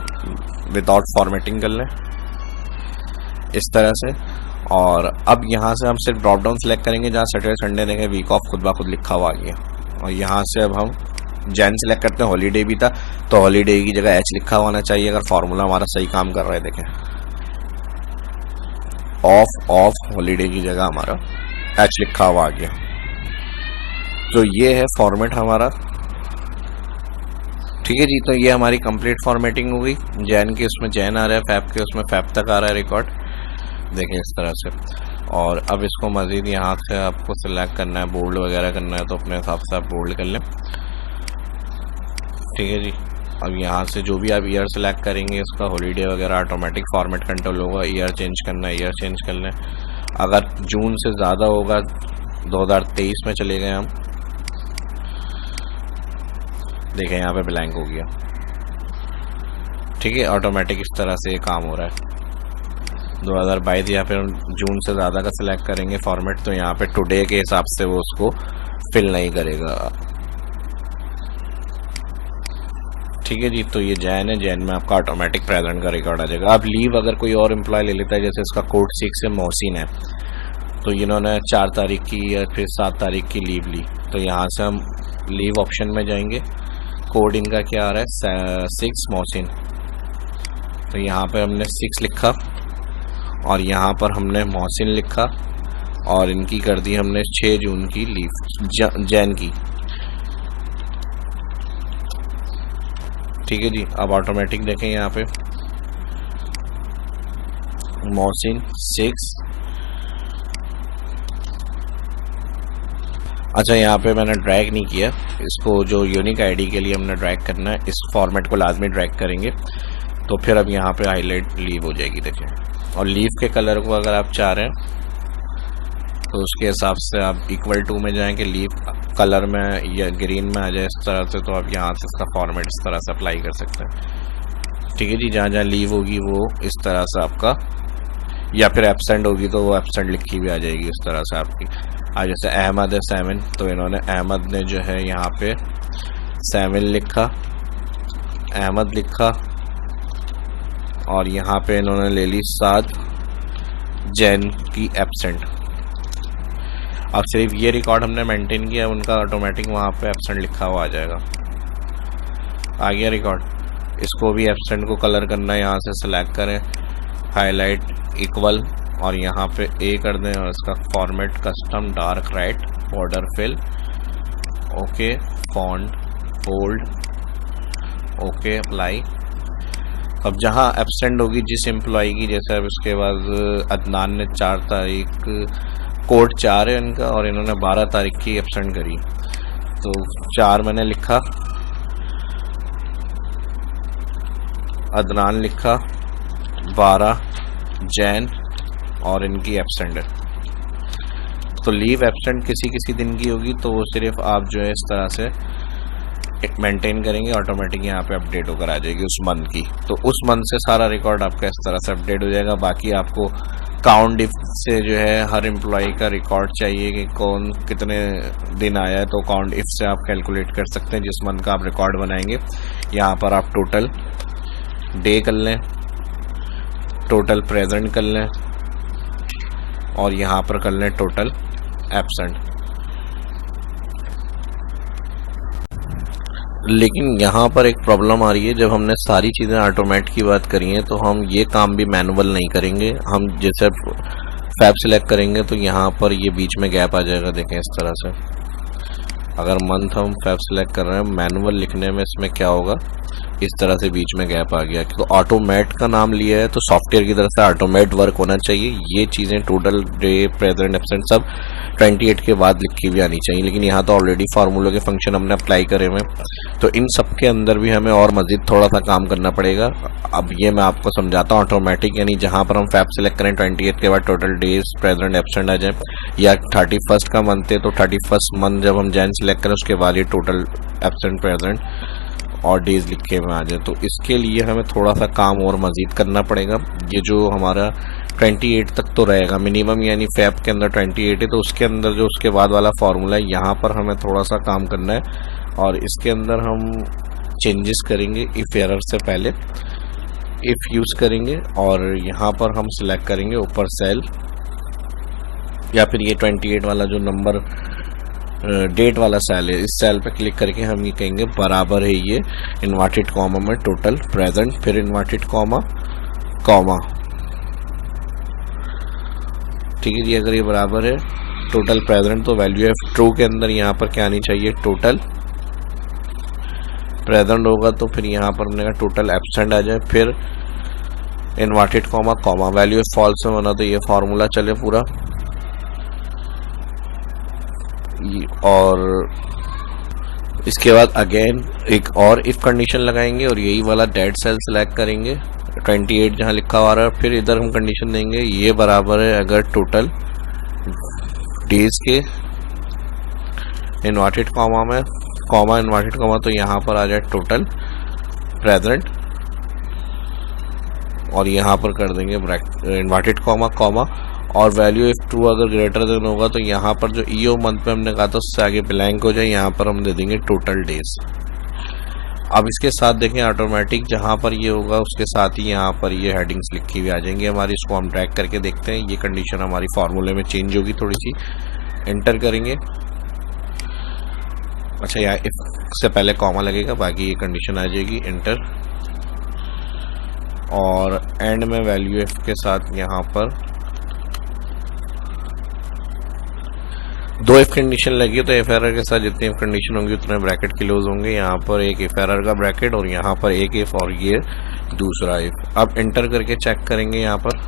विदाउट फॉर्मेटिंग कर लें इस तरह से। और अब यहाँ से हम सिर्फ ड्रॉप डाउन सेलेक्ट करेंगे जहाँ सैटरडे संडे देखें वीक ऑफ खुद ब खुद लिखा हुआ आ गया। और यहाँ से अब हम जैन सेलेक्ट करते हैं, हॉलीडे भी था तो हॉलीडे की जगह एच लिखा होना चाहिए अगर फार्मूला हमारा सही काम कर रहा है। देखें ऑफ हॉलीडे की जगह हमारा एच लिखा हुआ आ गया। तो ये है फॉर्मेट हमारा, ठीक है जी। तो ये हमारी कंप्लीट फॉर्मेटिंग हो गई। जैन के उसमें जैन आ रहा है, फैब के उसमें फैब तक आ रहा है रिकॉर्ड, देखें इस तरह से। और अब इसको मज़ीद यहाँ से आपको सिलेक्ट करना है, बोल्ड वगैरह करना है तो अपने हिसाब से आप बोल्ड कर लें, ठीक है जी। अब यहाँ से जो भी आप ईयर सेलेक्ट करेंगे इसका हॉलीडे वगैरह ऑटोमेटिक फॉर्मेट कंट्रोल होगा। ईयर चेंज करना है, ईयर चेंज कर लें। अगर जून से ज़्यादा होगा, 2023 में चले गए हम, देखें यहाँ पे ब्लैंक हो गया, ठीक है। ऑटोमेटिक इस तरह से ये काम हो रहा है। 2022 या फिर जून से ज़्यादा का सिलेक्ट करेंगे फॉर्मेट तो यहाँ पे टुडे के हिसाब से वो उसको फिल नहीं करेगा, ठीक है जी। तो ये जैन है, जैन में आपका ऑटोमेटिक प्रेजेंट का रिकॉर्ड आ जाएगा। अब लीव अगर कोई और एम्प्लॉय ले लेता है, जैसे इसका कोड 6 से मोहसिन है, तो इन्होंने 4 तारीख की या फिर 7 तारीख की लीव ली, तो यहाँ से हम लीव ऑप्शन में जाएंगे। कोड इनका क्या आ रहा है 6 मोहसिन, तो यहाँ पे हमने 6 लिखा और यहाँ पर हमने मोहसिन लिखा और इनकी कर दी हमने 6 जून की लीव जैन की, ठीक है जी। अब ऑटोमेटिक देखें यहाँ पे मोहसिन 6, अच्छा यहाँ पे मैंने ड्रैग नहीं किया इसको, जो यूनिक आईडी के लिए हमने ड्रैग करना है, इस फॉर्मेट को लाजमी ड्रैग करेंगे तो फिर अब यहाँ पे हाईलाइट लीव हो जाएगी, देखें। और लीव के कलर को अगर आप चाह रहे हैं तो उसके हिसाब से आप इक्वल टू में जाएं कि लीव कलर में या ग्रीन में आ जाए इस तरह से, तो आप यहाँ से इसका फॉर्मेट इस तरह से अप्लाई कर सकते हैं, ठीक है जी। जहाँ जहाँ लीव होगी वो इस तरह से आपका, या फिर एब्सेंट होगी तो वो एब्सेंट लिखी भी आ जाएगी इस तरह से आपकी। आज जैसे अहमद है 7, तो इन्होंने अहमद ने जो है यहाँ पे 7 लिखा, अहमद लिखा और यहाँ पे इन्होंने ले ली 7 जैन की एब्सेंट। अब सिर्फ ये रिकॉर्ड हमने मेंटेन किया, उनका ऑटोमेटिक वहाँ पे एब्सेंट लिखा हुआ आ जाएगा, आ गया रिकॉर्ड। इसको भी एब्सेंट को कलर करना है, यहाँ से सिलेक्ट करें, हाईलाइट इक्वल और यहाँ पे ए कर दें और इसका format custom dark right border fill, okay, font bold, okay, apply. अब जहाँ एब्सेंट होगी जिस एम्प्लॉय की, जैसे अब इसके बाद अदनान ने 4 तारीख, कोड 4 है इनका और इन्होंने 12 तारीख की एब्सेंट करी, तो 4 मैंने लिखा, अदनान लिखा, 12 जैन और इनकी एब्सेंट है। तो लीव एब्सेंट किसी किसी दिन की होगी तो वो सिर्फ आप जो है इस तरह से मेंटेन करेंगे, ऑटोमेटिक यहाँ पे अपडेट होकर आ जाएगी उस मंथ की। तो उस मंथ से सारा रिकॉर्ड आपका इस तरह से अपडेट हो जाएगा। बाकी आपको काउंट इफ से जो है हर एम्प्लॉय का रिकॉर्ड चाहिए कि कौन कितने दिन आया है, तो काउंट इफ से आप कैलकुलेट कर सकते हैं जिस मंथ का आप रिकॉर्ड बनाएंगे। यहाँ पर आप टोटल डे कर लें, टोटल प्रेजेंट कर लें और यहाँ पर कर लें टोटल एब्सेंट। लेकिन यहाँ पर एक प्रॉब्लम आ रही है, जब हमने सारी चीज़ें ऑटोमेट की बात करी हैं तो हम ये काम भी मैनुअल नहीं करेंगे। हम जैसे फैब सिलेक्ट करेंगे तो यहाँ पर ये बीच में गैप आ जाएगा, देखें इस तरह से। अगर मंथ हम फैब सिलेक्ट कर रहे हैं, मैनुअल लिखने में इसमें क्या होगा, इस तरह से बीच में गैप आ गया। तो ऑटोमेट का नाम लिया है तो सॉफ्टवेयर की तरफ से ऑटोमेट वर्क होना चाहिए। ये चीज़ें टोटल डे प्रेजेंट एब्सेंट सब 28 के बाद लिखी भी आनी चाहिए, लेकिन यहाँ तो ऑलरेडी फार्मूलों के फंक्शन हमने अप्लाई करे हुए, तो इन सब के अंदर भी हमें और मज़ीद थोड़ा सा काम करना पड़ेगा। अब ये मैं आपको समझाता हूँ। ऑटोमेटिक यानी जहाँ पर हम फैब सेलेक्ट करें 28 के बाद टोटल डेज प्रेजेंट एब्सेंट आ जाए, या 31 का मंथ है तो 31 मंथ जब हम जैन सेलेक्ट करें उसके बाद ये टोटल एब्सेंट प्रेजेंट और डेज लिखे में आ जाए। तो इसके लिए हमें थोड़ा सा काम और मज़ीद करना पड़ेगा। ये जो हमारा 28 तक तो रहेगा मिनिमम, यानी फैब के अंदर 28 है, तो उसके अंदर जो उसके बाद वाला फार्मूला है यहाँ पर हमें थोड़ा सा काम करना है, और इसके अंदर हम चेंजेस करेंगे। इफ़ एरर से पहले इफ़ यूज़ करेंगे, और यहाँ पर हम सिलेक्ट करेंगे ऊपर सेल, या फिर ये 28 वाला जो नंबर डेट वाला सेल है, इस सेल पे क्लिक करके हम ये कहेंगे बराबर है ये इन्वर्टेड कॉमा में टोटल प्रेजेंट, फिर इन्वर्टेड कॉमा कॉमा। ठीक है जी, अगर ये बराबर है टोटल प्रेजेंट तो वैल्यू ऑफ ट्रू के अंदर यहाँ पर क्या आनी चाहिए, टोटल प्रेजेंट होगा तो फिर यहाँ पर हमने कहा टोटल एब्सेंट आ जाए, फिर inverted comma comma. Value of false में बना तो ये फार्मूला चले पूरा, और इसके बाद अगेन एक और इफ कंडीशन लगाएंगे और यही वाला डेड सेल सिलेक्ट करेंगे 28 जहाँ लिखा हुआ है, फिर इधर हम कंडीशन देंगे ये बराबर है अगर टोटल डेज के इन्वर्टेड कॉमा में कॉमा इन्वर्टेड कॉमा, तो यहाँ पर आ जाए टोटल प्रेजेंट, और यहाँ पर कर देंगे इन्वर्टेड कॉमा कॉमा, और वैल्यू इफ ट्रू अगर ग्रेटर देन होगा तो यहाँ पर जो ईओ मंथ पे हमने कहा था उससे आगे ब्लैंक हो जाए, यहाँ पर हम दे देंगे टोटल डेज। अब इसके साथ देखें ऑटोमेटिक जहाँ पर ये होगा उसके साथ ही यहाँ पर ये हेडिंग्स लिखी हुई आ जाएंगी हमारी। इसको हम ट्रैक करके देखते हैं। ये कंडीशन हमारी फार्मूले में चेंज होगी थोड़ी सी, एंटर करेंगे। अच्छा, यहाँ इफ से पहले कॉमा लगेगा, बाकी ये कंडीशन आ जाएगी, एंटर, और एंड में वैल्यू एफ के साथ यहाँ पर दो इफ कंडीशन लगी, तो इफ एरर के साथ जितनी इफ कंडीशन होंगी उतने ब्रैकेट क्लोज होंगे। यहाँ पर एक इफ एरर का ब्रैकेट और यहाँ पर एक इफ और ये दूसरा इफ। अब एंटर करके चेक करेंगे यहाँ पर,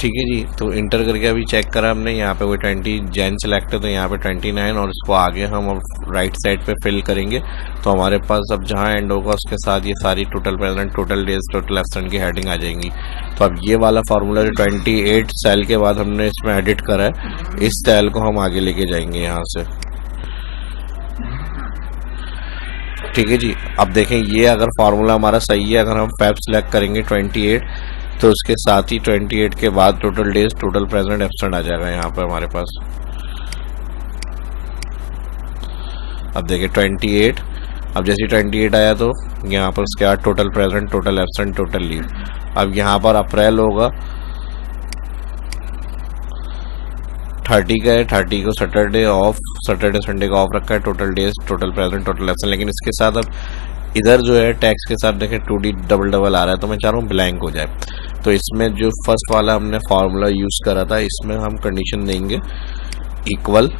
ठीक है जी। तो इंटर करके अभी चेक करा हमने, यहाँ पे वो 20 जैन सेलेक्ट है तो यहाँ पे 29, और इसको आगे हम अब राइट साइड पे फिल करेंगे तो हमारे पास अब जहाँ एंड होगा उसके साथ ये सारी total present, total days, total absent की हेडिंग आ जाएंगी। तो अब ये वाला फार्मूला जो 28 सेल के बाद हमने इसमें एडिट करा है, इस सेल को हम आगे लेके जाएंगे यहाँ से, ठीक है जी। अब देखें ये अगर फार्मूला हमारा सही है, अगर हम फैब सेलेक्ट करेंगे 28 तो उसके साथ ही 28 के बाद total days, total present, absent आ जाएगा यहाँ पर हमारे पास। अब देखिए 28, अब जैसे 28 आया तो यहाँ पर उसके बाद total present, total absent, total leave. अब यहाँ पर अप्रैल होगा 30 का है, 30 को सैटरडे ऑफ, सैटरडे संडे का ऑफ रखा है, total days, total present, total absent. लेकिन इसके साथ अब इधर जो है टैक्स के साथ देखें 2D डबल डबल आ रहा है, तो मैं चाह रहा हूँ ब्लैंक हो जाए। तो इसमें जो फर्स्ट वाला हमने फार्मूला यूज़ करा था, इसमें हम कंडीशन देंगे इक्वल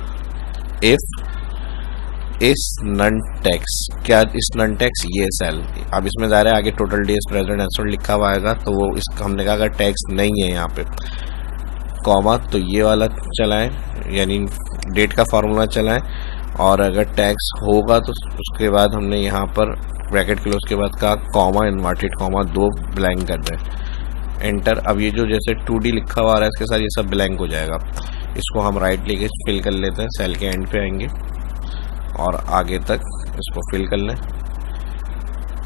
इफ इस नन टैक्स, क्या इस नन टैक्स ये सेल। अब इसमें ज़ाहिर है आगे टोटल डेज, प्रेजेंट, एब्सेंट लिखा हुआ आएगा, तो वो इसका हमने कहा अगर टैक्स नहीं है यहाँ पे कॉमा तो ये वाला चलाएं, यानी डेट का फार्मूला चलाएं, और अगर टैक्स होगा तो उसके बाद हमने यहाँ पर ब्रैकेट क्लोज के बाद का कॉमा, इन्वर्टेड कॉमा, दो ब्लैंक कर रहे हैं, एंटर। अब ये जो जैसे 2D लिखा हुआ आ रहा है इसके साथ ये सब ब्लैंक हो जाएगा। इसको हम राइट लेके फिल कर लेते हैं, सेल के एंड पे आएंगे और आगे तक इसको फिल कर लें,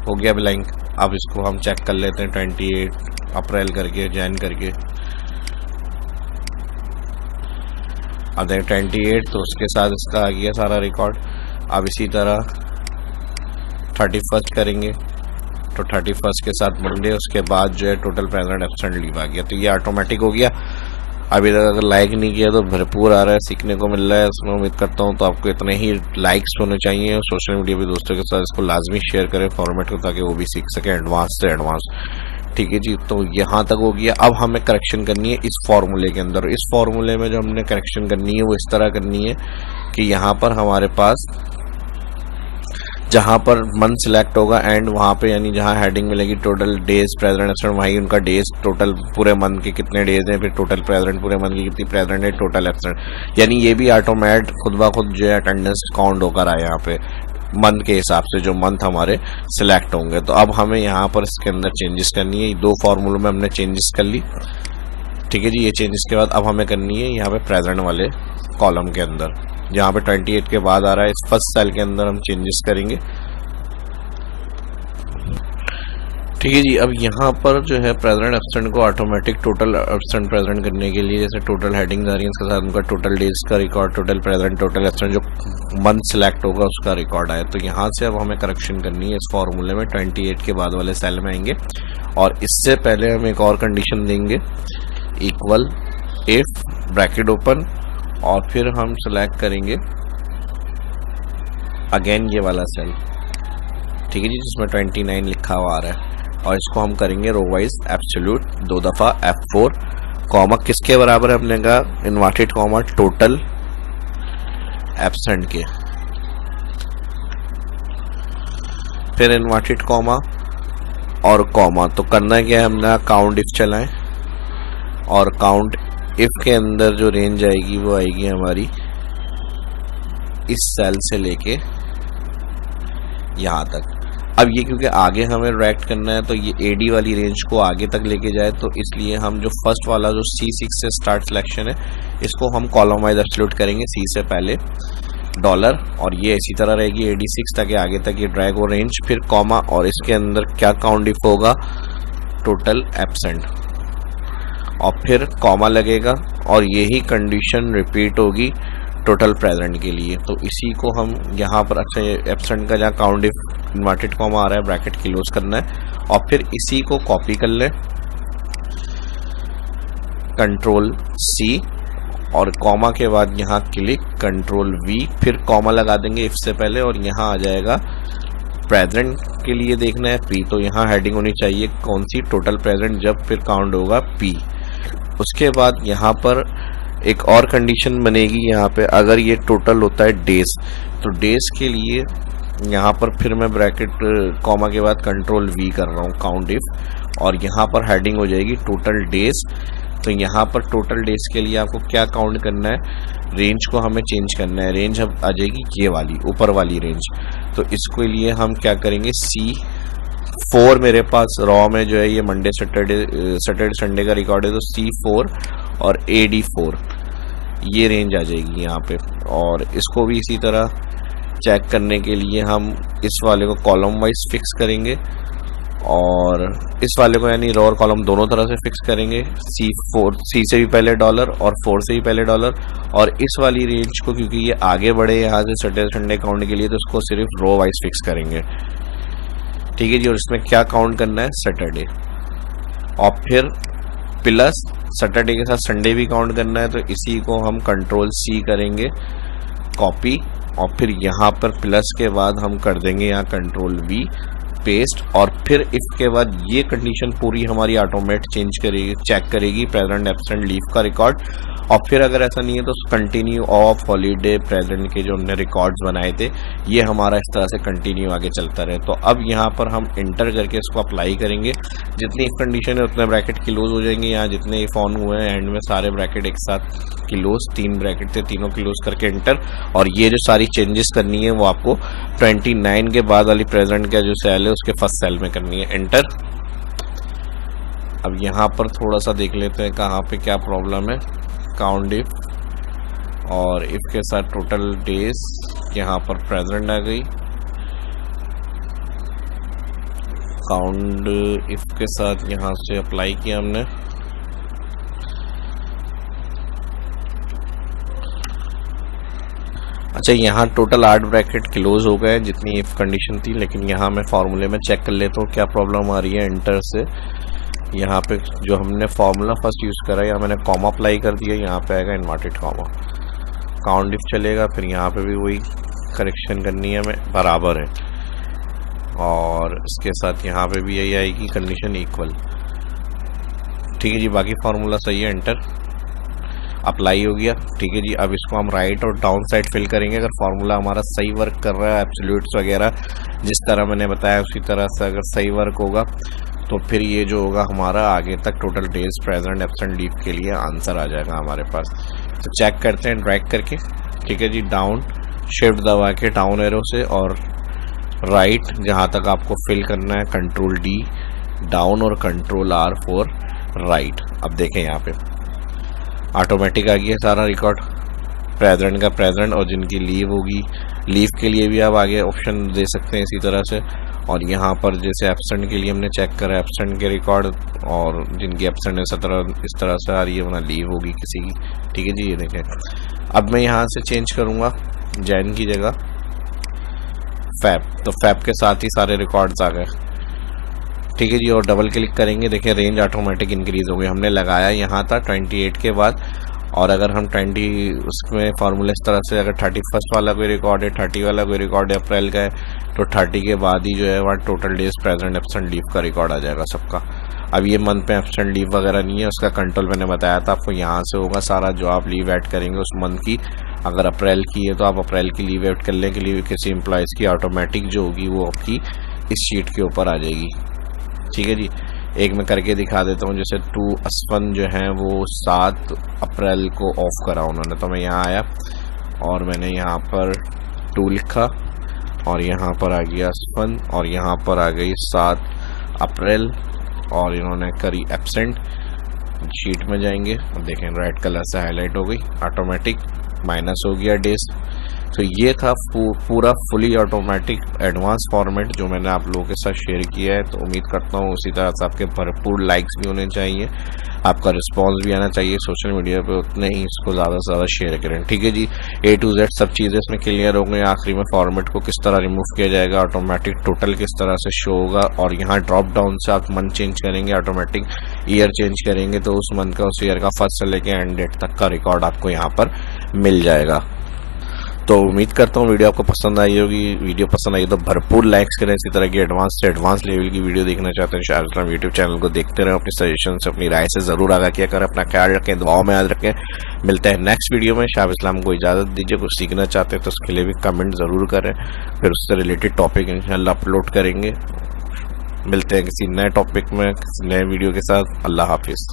हो गया ब्लैंक। अब इसको हम चेक कर लेते हैं 28 अप्रैल करके, जैन करके। अब देखें 28 तो उसके साथ इसका आ गया सारा रिकॉर्ड। अब इसी तरह 31 करेंगे तो 31 के साथ मंडे, उसके बाद जो है टोटल प्रेजेंट, एब्सेंट, लीव आ गया। तो ये ऑटोमेटिक हो गया। अभी तक अगर लाइक नहीं किया तो भरपूर आ रहा है, सीखने को मिल रहा है, इसमें उम्मीद करता हूँ। तो आपको इतने ही लाइक्स होने चाहिए और सोशल मीडिया पे दोस्तों के साथ इसको लाजमी शेयर करें फॉर्मेट को, ताकि वो भी सीख सके एडवांस से एडवांस। ठीक है जी, तो यहाँ तक हो गया। अब हमें करेक्शन करनी है इस फॉर्मूले के अंदर। इस फॉर्मूले में जो हमने करेक्शन करनी है वो इस तरह करनी है कि यहाँ पर हमारे पास जहाँ पर मंथ सिलेक्ट होगा एंड वहाँ पे यानी जहाँ हेडिंग मिलेगी टोटल डेज प्रेजेंट एब्सेंट, वहीं उनका डेज टोटल पूरे मंथ के कितने डेज हैं, फिर टोटल प्रेजेंट पूरे मंथ की कितनी प्रेजेंट है, टोटल एब्सेंट, यानी ये भी ऑटोमेट खुद ब खुद जो है अटेंडेंस काउंट होकर आए यहाँ पे मंथ के हिसाब से जो मंथ हमारे सिलेक्ट होंगे। तो अब हमें यहाँ पर इसके अंदर चेंजेस करनी है। 2 फॉर्मूलों में हमने चेंजेस कर ली। ठीक है जी, ये चेंजेस के बाद अब हमें करनी है यहाँ पे प्रेजेंट वाले कॉलम के अंदर, जहाँ पे 28 के बाद आ रहा है, इस फर्स्ट सेल के अंदर हम चेंजेस करेंगे। ठीक है जी, अब यहाँ पर जो है प्रेजेंट एब्सेंट को ऑटोमेटिक टोटल एब्सेंट प्रेजेंट करने के लिए जैसे टोटल हेडिंग्स आ रही हैं, इसके साथ उनका टोटल डेज का record, total present, total absent जो मंथ सिलेक्ट होगा उसका रिकॉर्ड आए। तो यहाँ से अब हमें करेक्शन करनी है इस फॉर्मूले में। 28 के बाद वाले सेल में आएंगे और इससे पहले हम एक और कंडीशन देंगे, इक्वल इफ ब्रैकेट ओपन, और फिर हम सिलेक्ट करेंगे अगेन ये वाला सेल। ठीक है जी, जिसमें 29 लिखा हुआ आ रहा है, और इसको हम करेंगे रो वाइज एब्सोल्यूट 2 दफ़ा F4 कॉमा किसके बराबर है, हमने कहा इन्वर्टेड कॉमा टोटल एब्सेंट के, फिर इन्वर्टेड कॉमा और कॉमा। तो करना क्या है, हमने काउंट इफ चलाएं और काउंट इफ के अंदर जो रेंज आएगी वो आएगी हमारी इस सेल से लेके यहाँ तक। अब ये क्योंकि आगे हमें रेक्ट करना है तो ये AD वाली रेंज को आगे तक लेके जाए, तो इसलिए हम जो फर्स्ट वाला जो C6 से स्टार्ट सिलेक्शन है इसको हम कॉलम वाइज एब्सोल्यूट करेंगे, C से पहले डॉलर, और ये इसी तरह रहेगी AD6 ताकि आगे तक ये ड्रैग हो रेंज, फिर कॉमा, और इसके अंदर क्या काउंट इफ होगा, टोटल एब्सेंट, और फिर कॉमा लगेगा, और यही कंडीशन रिपीट होगी टोटल प्रेजेंट के लिए। तो इसी को हम यहाँ पर, अच्छा एब्सेंट का जहाँ काउंट इफ इन्वर्टेड कॉमा आ रहा है ब्रैकेट क्लोज करना है, और फिर इसी को कॉपी कर लें, कंट्रोल C, और कॉमा के बाद यहाँ क्लिक, कंट्रोल V, फिर कॉमा लगा देंगे इफ से पहले, और यहाँ आ जाएगा प्रेजेंट के लिए देखना है P, तो यहाँ हेडिंग होनी चाहिए कौन सी, टोटल प्रेजेंट, जब फिर काउंट होगा P। उसके बाद यहाँ पर एक और कंडीशन बनेगी, यहाँ पे अगर ये टोटल होता है डेज, तो डेज के लिए यहाँ पर फिर मैं ब्रैकेट कॉमा के बाद कंट्रोल V कर रहा हूँ, काउंट इफ, और यहाँ पर हेडिंग हो जाएगी टोटल डेज। तो यहाँ पर टोटल डेज के लिए आपको क्या काउंट करना है, रेंज को हमें चेंज करना है, रेंज अब आ जाएगी ये वाली ऊपर वाली रेंज। तो इसके लिए हम क्या करेंगे, C4 मेरे पास रॉ में जो है ये मंडे सैटरडे संडे का रिकॉर्ड है, तो C4 और AD4 ये रेंज आ जाएगी यहाँ पे। और इसको भी इसी तरह चेक करने के लिए हम इस वाले को कॉलम वाइज फिक्स करेंगे, और इस वाले को यानी रो और कॉलम दोनों तरह से फिक्स करेंगे, C से भी पहले डॉलर और 4 से भी पहले डॉलर, और इस वाली रेंज को क्योंकि ये आगे बढ़े यहाँ से सैटरडे संडे काउंट के लिए, तो इसको सिर्फ रो वाइज फिक्स करेंगे। ठीक है जी, और इसमें क्या काउंट करना है, सैटरडे, और फिर प्लस सैटरडे के साथ संडे भी काउंट करना है, तो इसी को हम कंट्रोल C करेंगे, कॉपी, और फिर यहाँ पर प्लस के बाद हम कर देंगे यहाँ कंट्रोल V, पेस्ट, और फिर इफ के बाद ये कंडीशन पूरी हमारी ऑटोमेट चेंज करेगी, चेक करेगी प्रेजेंट एब्सेंट लीव का रिकॉर्ड। और फिर अगर ऐसा नहीं है तो कंटिन्यू ऑफ हॉलीडे प्रेजेंट के जो हमने रिकॉर्ड्स बनाए थे ये हमारा इस तरह से कंटिन्यू आगे चलता रहे। तो अब यहाँ पर हम इंटर करके इसको अप्लाई करेंगे, जितनी इफ कंडीशन है उतने ब्रैकेट क्लोज हो जाएंगे। यहाँ जितने इफ ऑन हुए हैं एंड में सारे ब्रैकेट एक साथ क्लोज, 3 ब्रैकेट थे तीनों क्लोज करके इंटर। और ये जो सारी चेंजेस करनी है वो आपको 29 के बाद वाली प्रेजेंट का जो सेल है उसके फर्स्ट सेल में करनी है, इंटर। अब यहाँ पर थोड़ा सा देख लेते हैं कहाँ पे क्या प्रॉब्लम है। काउंट इफ और इफ के साथ टोटल डेज यहाँ पर प्रेजेंट आ गई, काउंट इफ के साथ यहाँ से अप्लाई किया हमने। अच्छा, यहाँ टोटल 8 ब्रैकेट क्लोज हो गए जितनी इफ कंडीशन थी, लेकिन यहाँ मैं फॉर्मूले में चेक कर लेता हूँ क्या प्रॉब्लम आ रही है। इंटर से यहाँ पे जो हमने फॉर्मूला फर्स्ट यूज़ करा है, यहाँ मैंने कॉमा अप्लाई कर दिया, यहाँ पे आएगा इन्वर्टेड कॉमा, काउंट इफ चलेगा, फिर यहाँ पे भी वही करेक्शन करनी है, हमें बराबर है, और इसके साथ यहाँ पे भी यही आएगी कंडीशन इक्वल। ठीक है जी, बाकी फार्मूला सही है, एंटर, अप्लाई हो गया। ठीक है जी, अब इसको हम राइट और डाउन साइड फिल करेंगे। अगर फार्मूला हमारा सही वर्क कर रहा है, एब्सोल्यूट्स वगैरह जिस तरह मैंने बताया उसी तरह से अगर सही वर्क होगा तो फिर ये जो होगा हमारा आगे तक total days present absent leave के लिए आंसर आ जाएगा हमारे पास। तो चेक करते हैं ड्रैग करके। ठीक है जी, डाउन शिफ्ट दबा के डाउन एरो से और राइट जहाँ तक आपको फिल करना है, कंट्रोल डी डाउन और कंट्रोल आर फॉर राइट। अब देखें यहाँ पे ऑटोमेटिक आ गया सारा रिकॉर्ड, प्रेजेंट का प्रेजेंट, और जिनकी लीव होगी लीव के लिए भी आप आगे ऑप्शन दे सकते हैं इसी तरह से। और यहाँ पर जैसे एब्सेंट के लिए हमने चेक करा एब्सेंट के रिकॉर्ड, और जिनकी एब्सेंट है इस तरह से आ रही है, वरना लीव होगी किसी की। ठीक है जी, ये देखें। अब मैं यहाँ से चेंज करूँगा जैन की जगह फैब, तो फैब के साथ ही सारे रिकॉर्ड्स आ गए। ठीक है जी, और डबल क्लिक करेंगे, देखिए रेंज ऑटोमेटिक इंक्रीज हो गई। हमने लगाया यहाँ था 28 के बाद, और अगर हम 20 उसमें फार्मूला इस तरह से अगर 31 वाला कोई रिकॉर्ड है, 30 वाला कोई रिकॉर्ड है अप्रैल का है, तो 30 के बाद ही जो है वहाँ total days present absent leave का रिकॉर्ड आ जाएगा सबका। अब ये मंथ में एब्सेंट लीव वगैरह नहीं है, उसका कंट्रोल मैंने बताया था आपको, यहाँ से होगा सारा जो आप लीव ऐड करेंगे उस मंथ की। अगर अप्रैल की है तो आप अप्रैल की लीव ऐड करने के लिए किसी एम्प्लॉयज़ की ऑटोमेटिक जो होगी वो आपकी इस शीट के ऊपर आ जाएगी। ठीक है जी, एक मैं करके दिखा देता हूँ। जैसे 2 अस्पन जो है वो 7 अप्रैल को ऑफ करा उन्होंने, तो मैं यहाँ आया और मैंने यहाँ पर 2 लिखा और यहाँ पर आ गया अस्पन, और यहाँ पर आ गई 7 अप्रैल, और इन्होंने करी एब्सेंट। शीट में जाएंगे और देखें रेड कलर से हाईलाइट हो गई, ऑटोमेटिक माइनस हो गया डेज। तो ये था पूरा फुली ऑटोमेटिक एडवांस फॉर्मेट जो मैंने आप लोगों के साथ शेयर किया है। तो उम्मीद करता हूँ उसी तरह से आपके भरपूर लाइक्स भी होने चाहिए, आपका रिस्पांस भी आना चाहिए सोशल मीडिया पे, उतने ही इसको ज़्यादा से ज़्यादा शेयर करें। ठीक है जी, A to Z सब चीज़ें इसमें क्लियर हो गई। आखिरी में फॉर्मेट को किस तरह रिमूव किया जाएगा, ऑटोमेटिक टोटल किस तरह से शो होगा, और यहाँ ड्रॉप डाउन से आप मंथ चेंज करेंगे, ऑटोमेटिक ईयर चेंज करेंगे, तो उस मंथ का उस ईयर का फर्स्ट से लेकर एंड डेट तक का रिकॉर्ड आपको यहाँ पर मिल जाएगा। तो उम्मीद करता हूँ वीडियो आपको पसंद आई होगी। वीडियो पसंद आई तो भरपूर लाइक्स करें। इसी तरह की एडवांस से एडवांस लेवल की वीडियो देखना चाहते हैं शायद इस्लाम यूट्यूब चैनल को देखते रहें, अपनी सजेशन से अपनी राय से ज़रूर आगाह किया करें। अपना ख्याल रखें, दुआओं में याद रखें। मिलते हैं नेक्स्ट वीडियो में। शाह इस्लाम को इजाज़त दीजिए। कुछ सीखना चाहते हैं तो उसके लिए भी कमेंट ज़रूर करें, फिर उससे रिलेटेड टॉपिक इंशाल्लाह अपलोड करेंगे। मिलते हैं किसी नए टॉपिक में, किसी नए वीडियो के साथ। अल्लाह हाफिज़।